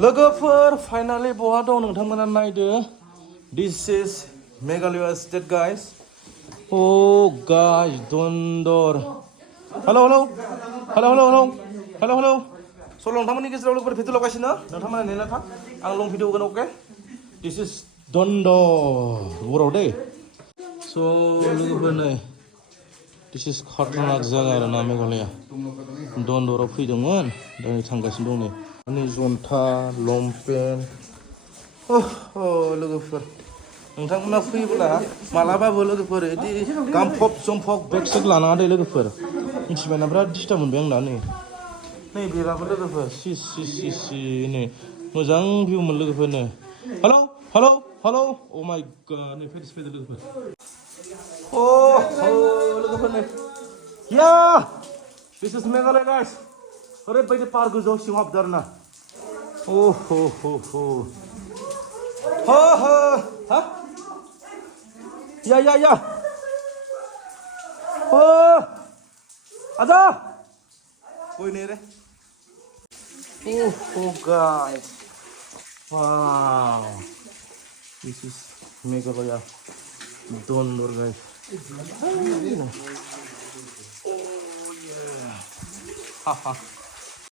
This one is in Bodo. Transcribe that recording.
लोगोफोर फाइनाली बहा दं नोंथांमोना नायदो this is Meghalaya state guys oh guys दन्दर hello hello hello hello hello hello hello स' नोंथांमोननि गेजेराव लोगोफोर भिडिअ लगासिनो नोंथांमोना नेना था आं लं भिडिअ होगोन अके दिस इज दन्दर बराव दै स' लोगोफोर नै दिस इज खतरनाक जायगा आरोना मेघालया दन्दराव फैदोंमोन दा थांगासिनो दं नै आंनि जन्था लंपेन्ट लोगोफोर नोंथांमोना फैयोब्ला मालाबाबो लोगोफोर बिदि गामफब जमफब बेग सेग लानाङा दे लोगोफोर मिथिबायना बिराद डिस्टार्ब मोनबाय आं दा नै बेगाबो लोगोफोर सि नै मोजां भिउमोन लोगोफोर नै hello hello hello a my गड नै फैदो लोगोफोर लोगोफोर नै या दिस इज मेघालय गाइस ओरैबायदि पार गोजौआव सिङाव हाबदों आरोना हा या आजा कोई नहीं रे guys wow this is Meghalaya दन्दर guys हा